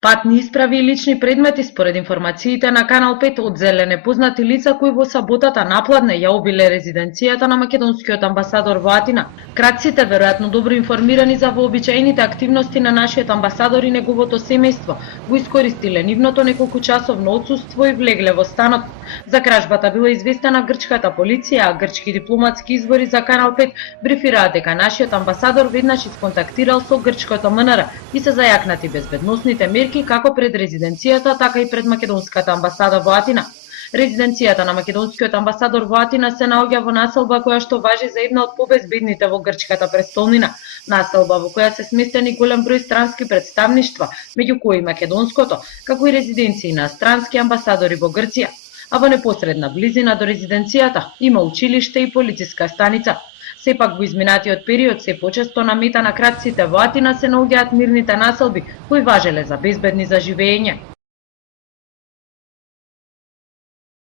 Патни исправи и лични предмети според информациите на Канал 5 од Зеле непознати лица кои во саботата напладне ја обиле резиденцијата на македонскиот амбасадор во Атина. Крадците, веројатно добро информирани за вообичаените активности на нашиот амбасадор и неговото семејство, го искористиле нивното неколкучасовно отсуство и влегле во станот. За кражбата била известена грчката полиција, а грчки дипломатски извори за Канал 5 брифираат дека нашиот амбасадор веднаш исконтактирал со грчкото МНР и се зајакнати безбедносните мерки како пред резиденцијата, така и пред македонската амбасада во Атина. Резиденцијата на македонскиот амбасадор во Атина се наоѓа во населба која што важи за една од побезбедните во грчката престолнина. Населба во која се сместени голем број странски представништва, меѓу кои македонското, како и резиденции на странски амбасадори во Грција. А во непосредна близина до резиденцијата има училиште и полициска станица. Сепак во изминатиот период се почесто на мета на крадците во Атина се наоѓаат мирните населби кои важеле за безбедни за живење.